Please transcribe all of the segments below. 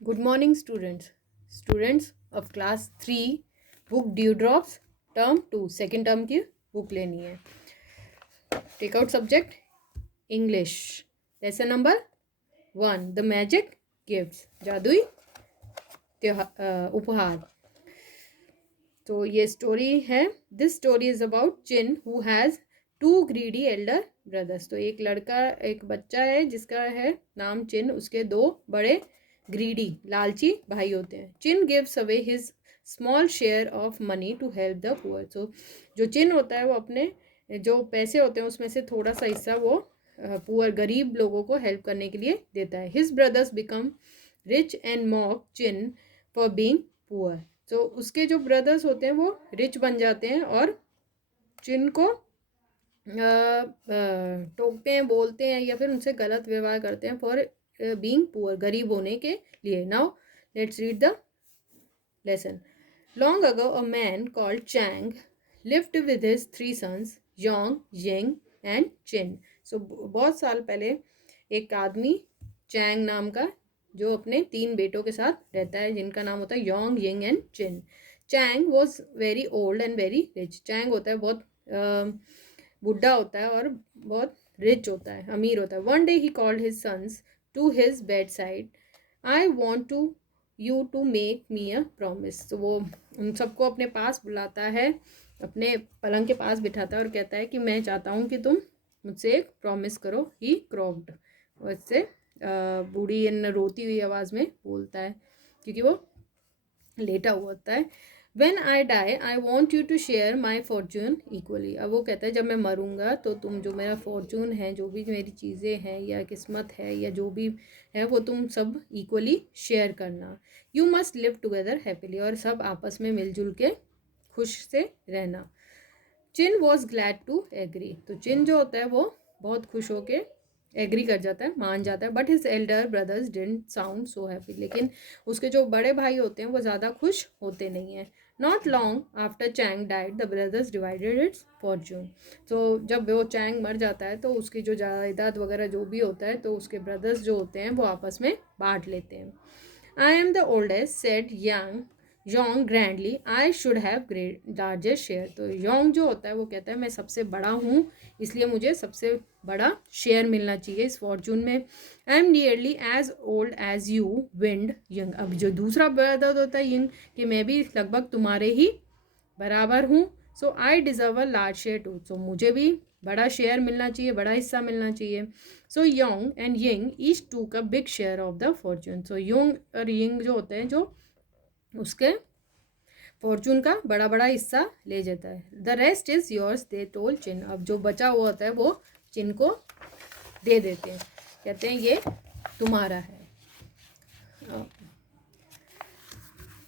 Good morning, students. Students of class 3, book Dewdrops, term 2, second term की book लेनी है. Take out subject English. Lesson number 1, The Magic Gifts, जादुई उपहार. तो ये स्टोरी है. This story is about chin who has 2 greedy elder brothers. तो एक बच्चा है जिसका है नाम चिन, उसके 2 बड़े ग्रीडी लालची भाई होते हैं. Chin gives away his small share of money to help the poor. So जो चिन होता है वो अपने जो पैसे होते हैं उसमें से थोड़ा सा हिस्सा वो पुअर गरीब लोगों को हेल्प करने के लिए देता है. His brothers become rich and mock chin for being poor. तो उसके जो ब्रदर्स होते हैं वो रिच बन जाते हैं और चिन को टोकते हैं, बोलते हैं या फिर उनसे गलत व्यवहार करते हैं फॉर बीइंग पुअर, गरीब होने के लिए. Now let's read the lesson. Long ago a man called Chang lived with his 3 sons Yong, Ying and Chin. So बहुत साल पहले एक आदमी चैंग नाम का जो अपने 3 बेटों के साथ रहता है जिनका नाम होता है Yong, Ying and Chin. Chang was very old and very rich. Chang होता है बहुत बुढ़ा होता है और बहुत रिच होता है, अमीर होता है. One day he called his sons to his bedside. I want to you to make me a promise. तो वो उन सबको अपने पास बुलाता है, अपने पलंग के पास बिठाता है और कहता है कि मैं चाहता हूँ कि तुम मुझसे एक प्रॉमिस करो. ही क्रॉक्ड. वैसे बूढ़ी इन रोती हुई आवाज़ में बोलता है क्योंकि वो लेटा हुआ होता है. When I die, I want you to share my fortune equally. अब वो कहता है जब मैं मरूंगा तो तुम जो मेरा फॉर्चून है, जो भी मेरी चीज़ें हैं या किस्मत है या जो भी है वो तुम सब इक्वली शेयर करना. You must live together happily. और सब आपस में मिलजुल के खुश से रहना. चिन वॉज ग्लैड टू एग्री. तो चिन जो होता है वो बहुत खुश होके एग्री कर जाता है, मान जाता है. But his Elder brothers didn't sound so happy. लेकिन उसके जो बड़े भाई होते हैं वो ज़्यादा खुश होते नहीं हैं. Not long after Chang died the brothers divided its fortune. तो जब वो चैंग मर जाता है तो उसकी जो जायदाद वगैरह जो भी होता है तो उसके ब्रदर्स जो होते हैं वो आपस में बांट लेते हैं. I am the oldest said young Yong grandly. I should have great largest share. तो योंग जो होता है वो कहता है मैं सबसे बड़ा हूँ इसलिए मुझे सबसे बड़ा शेयर मिलना चाहिए इस फॉर्चून में. I am nearly as old as you whined Yong. अब जो दूसरा ब्रदर होता है यंग कि मैं भी लगभग तुम्हारे ही बराबर हूँ. So I deserve a large share too. So मुझे भी बड़ा शेयर मिलना चाहिए, बड़ा हिस्सा मिलना चाहिए. सो योंग एंड यंग ईच टूक a big share of the Fortune. So Yong और यंग जो होते हैं जो उसके फॉर्चून का बड़ा बड़ा हिस्सा ले जाता है. The rest is yours they told Chin. अब जो बचा हुआ होता है वो चिन को दे देते हैं, कहते हैं ये तुम्हारा है.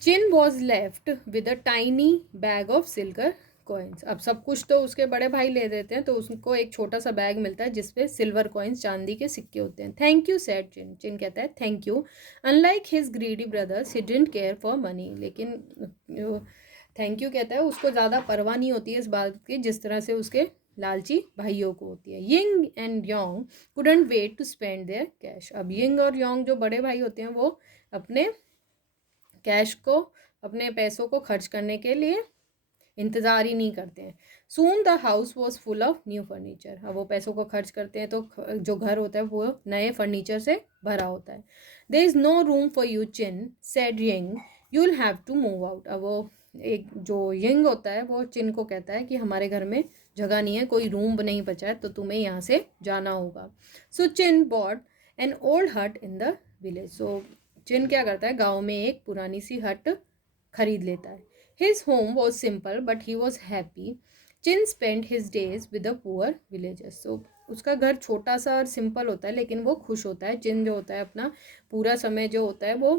Chin was left with a tiny bag of silver coins. अब सब कुछ तो उसके बड़े भाई ले देते हैं तो उसको एक छोटा सा बैग मिलता है जिसपे सिल्वर कॉइन्स, चांदी के सिक्के होते हैं. Thank you said chin. Chin कहता है thank you. Unlike his greedy brothers he didn't care for money. लेकिन थैंक यू कहता है उसको ज़्यादा परवाह नहीं होती है इस बात की जिस तरह से उसके लालची भाइयों को होती है. Ying and Yong couldn't wait to spend their cash. अब यिंग और योंग जो बड़े भाई होते हैं वो अपने कैश को, अपने पैसों को खर्च करने के लिए इंतज़ार ही नहीं करते हैं. Soon the house was full of new furniture. अब वो पैसों को खर्च करते हैं तो जो घर होता है वो नए फर्नीचर से भरा होता है. There is no room for you Chin said Ying you will have to move out. अब वो एक जो यिंग होता है वो चिन को कहता है कि हमारे घर में जगह नहीं है, कोई रूम नहीं बचा है तो तुम्हें यहाँ से जाना होगा. सो चिन बॉट एन ओल्ड हट इन द विलेज. सो चिन क्या करता है, गाँव में एक पुरानी सी हट खरीद लेता है. His home was simple but he was happy. Chin spent his days with the poor villagers. So उसका घर छोटा सा और सिंपल होता है लेकिन वो खुश होता है. चिन जो होता है अपना पूरा समय जो होता है वो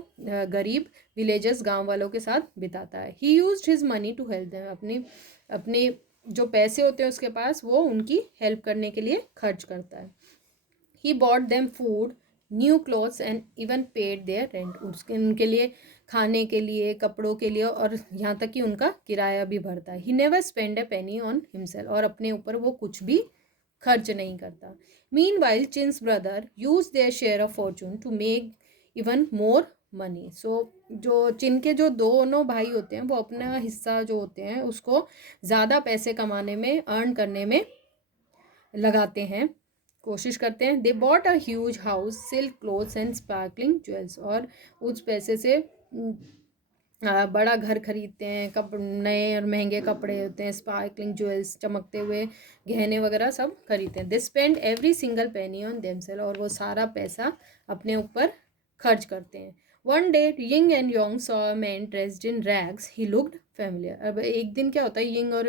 गरीब विलेजर्स, गांव वालों के साथ बिताता है. He used his money to help them. अपने जो पैसे होते हैं उसके पास वो उनकी हेल्प करने के लिए खर्च करता है. He bought them food, new clothes and even paid their rent. उसके उनके लिए खाने के लिए, कपड़ों के लिए और यहाँ तक कि उनका किराया भी भरता है. He never spend a penny on himself. और अपने ऊपर वो कुछ भी खर्च नहीं करता. Meanwhile Chin's brother use their share of fortune to make even more money. So जो चिन के जो दोनों भाई होते हैं वो अपना हिस्सा जो होते हैं उसको ज़्यादा पैसे कमाने में, अर्न करने में लगाते हैं, कोशिश करते हैं। They bought a huge house, silk clothes and sparkling jewels, और उस पैसे से बड़ा घर खरीदते हैं, नए और महंगे कपड़े होते हैं, स्पार्कलिंग ज्वेल्स, चमकते हुए गहने वगैरह सब खरीदते हैं। They spend every single penny on themselves, और वो सारा पैसा अपने ऊपर खर्च करते हैं। One day Ying and Yong saw a man dressed in rags, he looked familiar. अब एक दिन क्या होता है, यिंग और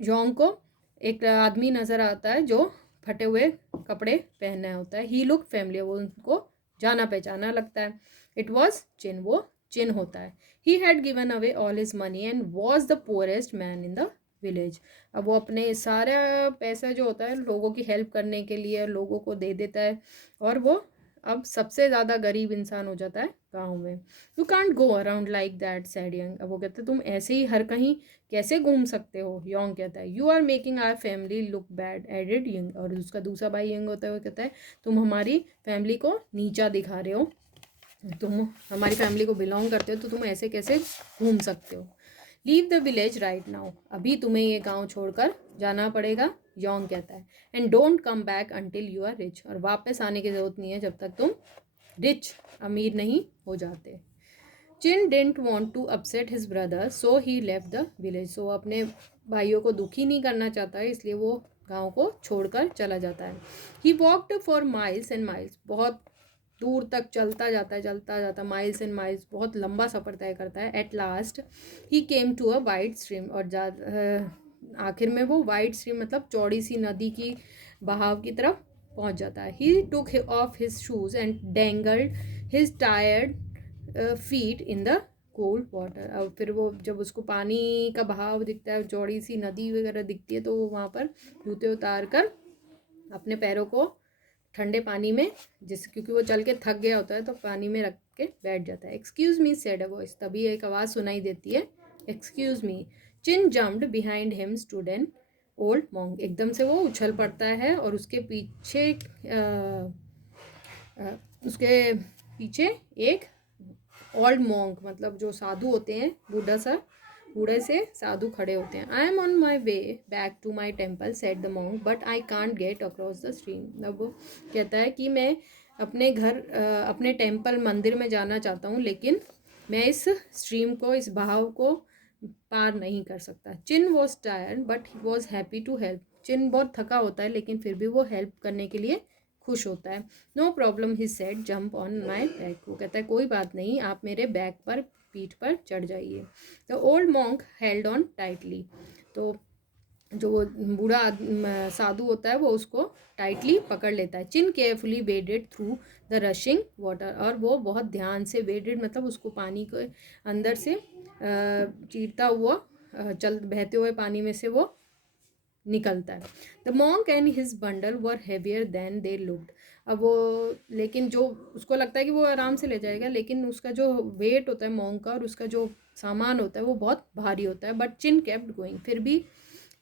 योंग को एक आदमी नज़र आता है जो फटे हुए कपड़े पहना होता है। ही लुक फेमिलियर, वो उनको जाना पहचाना लगता है। इट वॉज चिन, वो चिन होता है। He had given away all his money and was the poorest man in the village. अब वो अपने सारा पैसा जो होता है लोगों की हेल्प करने के लिए लोगों को दे देता है, और वो अब सबसे ज़्यादा गरीब इंसान हो जाता है गाँव में। You can't go around like that sad young. अब वो कहते हैं तुम ऐसे ही हर कहीं कैसे घूम सकते हो, योंग कहता है। You are making our family look bad added Yong, और उसका दूसरा भाई यंग होता है, वो कहता है तुम हमारी फैमिली को नीचा दिखा रहे हो, तुम हमारी फैमिली को बिलोंग करते हो तो तुम ऐसे कैसे घूम सकते हो। Leave the village right now, अभी तुम्हें ये गांव छोड़कर जाना पड़ेगा, योंग कहता है। And don't come back until you are rich, और वापस आने की ज़रूरत नहीं है जब तक तुम रिच, अमीर नहीं हो जाते। Chin didn't want to upset his brother so he left the village. So अपने भाइयों को दुखी नहीं करना चाहता है, इसलिए वो गांव को छोड़कर चला जाता है। He walked for miles and miles, बहुत दूर तक चलता जाता माइल्स एंड माइल्स, बहुत लंबा सफ़र तय करता है। At last he came to a wide stream, और आखिर में वो वाइड स्ट्रीम मतलब चौड़ी सी नदी की बहाव की तरफ पहुंच जाता है। He took off his shoes and dangled his tired feet in the cold water. अब फिर वो जब उसको पानी का बहाव दिखता है, चौड़ी सी नदी वगैरह दिखती है, तो वो वहाँ पर जूते उतार कर अपने पैरों को ठंडे पानी में, क्योंकि वो चल के थक गया होता है, तो पानी में रख के बैठ जाता है। Excuse me said a voice, तभी एक आवाज़ सुनाई देती है, excuse me. Chin jumped behind him stood an old monk, एकदम से वो उछल पड़ता है और उसके पीछे एक ओल्ड मॉन्क, मतलब जो साधु होते हैं, बूढ़े से साधु खड़े होते हैं। I am on my way back to my temple said the monk but I can't get across the stream. अब वो कहता है कि मैं अपने अपने टेम्पल मंदिर में जाना चाहता हूँ, लेकिन मैं इस स्ट्रीम को, इस बहाव को पार नहीं कर सकता। Chin was tired but he was happy to help. Chin बहुत थका होता है लेकिन फिर भी वो हेल्प करने के लिए खुश होता है। No problem he said, jump on my back. वो कहता है कोई बात नहीं, आप मेरे बैक पर, पीठ पर चढ़ जाइए। The old monk held on tightly, तो जो बूढ़ा साधु होता है वो उसको टाइटली पकड़ लेता है। Chin carefully waded through the rushing water, और वो बहुत ध्यान से, वेडेड मतलब उसको पानी के अंदर से चीरता हुआ, चल बहते हुए पानी में से वो निकलता है। The monk and his bundle were heavier than they looked. अब वो, लेकिन जो उसको लगता है कि वो आराम से ले जाएगा, लेकिन उसका जो वेट होता है मॉन्क का और उसका जो सामान होता है वो बहुत भारी होता है। बट चिन केप्ट गोइंग, फिर भी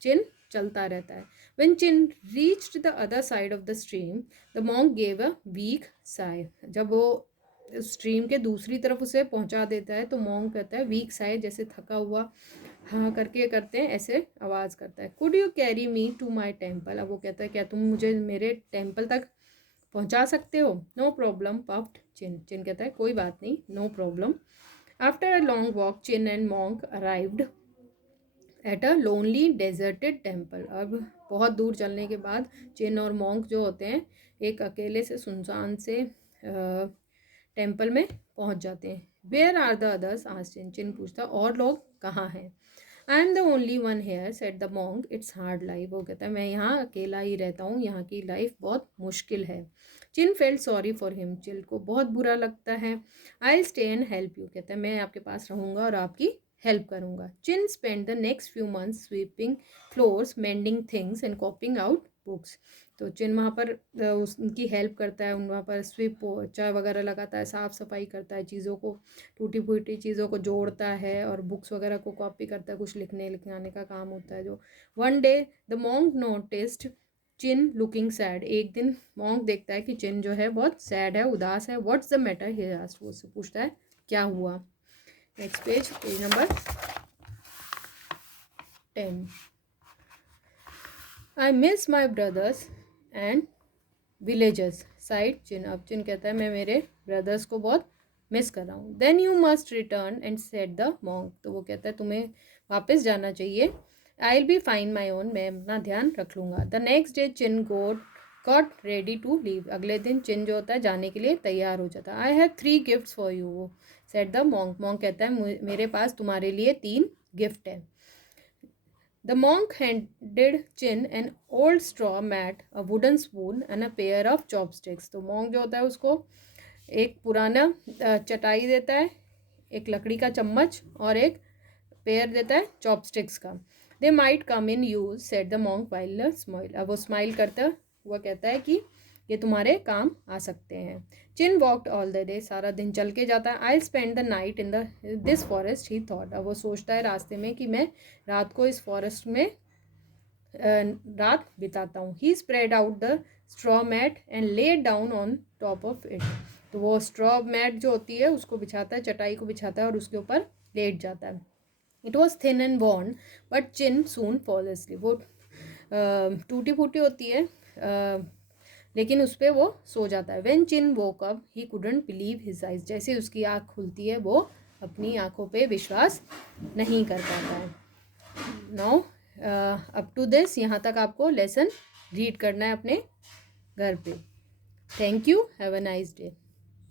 चिन चलता रहता है। When Chin reached the other side of the stream, the monk gave a weak sigh. जब वो स्ट्रीम के दूसरी तरफ उसे पहुंचा देता है तो मॉन्क कहता है वीक साइ, जैसे थका हुआ हाँ करके करते हैं ऐसे आवाज़ करता है। Could you carry me to my temple. अब वो कहता है क्या तुम मुझे मेरे टेम्पल तक पहुंचा सकते हो। No problem puffed Chin. Chin कहता है कोई बात नहीं, no problem. After a long walk Chin and monk arrived at a lonely deserted temple. अब बहुत दूर चलने के बाद चिन और मॉन्क जो होते हैं एक अकेले से सुनसान से टेम्पल में पहुंच जाते हैं। Where are the others asked Chin. Chin पूछता और लोग कहाँ हैं। I am the only one here said the monk, it's hard life. वो कहता है मैं यहाँ अकेला ही रहता हूँ, यहाँ की लाइफ बहुत मुश्किल है। चिन फेल्ट सॉरी फॉर हिम, चिन को बहुत बुरा लगता है। I stay and help you, कहता है मैं आपके पास रहूँगा और आपकी हेल्प करूँगा। Chin spend the next few months sweeping floors, mending things and copying out books. तो चिन वहाँ पर उनकी हेल्प करता है, वहाँ पर स्वीप पोछा वगैरह लगाता है, साफ़ सफाई करता है, चीज़ों को, टूटी फूटी चीज़ों को जोड़ता है और बुक्स वगैरह को कॉपी करता है, कुछ लिखने लिखाने का काम होता है जो। One day the monk noticed chin looking sad, एक दिन मॉन्क देखता है कि चिन जो है बहुत सैड है, उदास है. What's the matter he asked, वो उससे पूछता है क्या हुआ. Next page, page number 10. I miss my brothers and villagers sighed Chin. अब चिन कहता है मैं मेरे ब्रदर्स को बहुत मिस कर रहा हूँ. Then you must return and said the monk, तो वो कहता है तुम्हें वापस जाना चाहिए. I will be fine my own, मैं अपना ध्यान रख लूँगा. The next day Chin got ready to leave, अगले दिन चिन जो होता है जाने के लिए तैयार हो जाता है. I have 3 gifts for you set the monk, monk कहता है मेरे पास तुम्हारे लिए 3 गिफ्ट है. The monk handed Chin an old straw mat, a wooden spoon and a pair of chopsticks. तो monk जो होता है उसको एक पुराना चटाई देता है, एक लकड़ी का चम्मच और एक पेयर देता है चॉपस्टिक्स का. They might come in use, said the monk while a smile. अब वो स्माइल करता हुआ कहता है कि ये तुम्हारे काम आ सकते हैं. चिन वॉकड ऑल द डे, सारा दिन चल के जाता है. I spend the night in this forest he thought, अब वो सोचता है रास्ते में कि मैं रात को इस फॉरेस्ट में रात बिताता हूँ. He spread out the straw mat and laid down on top of it, तो वो स्ट्रॉ मैट जो होती है उसको बिछाता है, चटाई को बिछाता है और उसके ऊपर लेट जाता है. It was thin and worn but Chin soon fall asleep, वो टूटी फूटी होती है लेकिन उस पर वो सो जाता है. When chin woke up he couldn't believe his eyes, जैसे उसकी आँख खुलती है वो अपनी आँखों पे विश्वास नहीं कर पाता है. नाउ अप टू दिस, यहाँ तक आपको लेसन रीड करना है अपने घर पे. Thank you, have a nice day.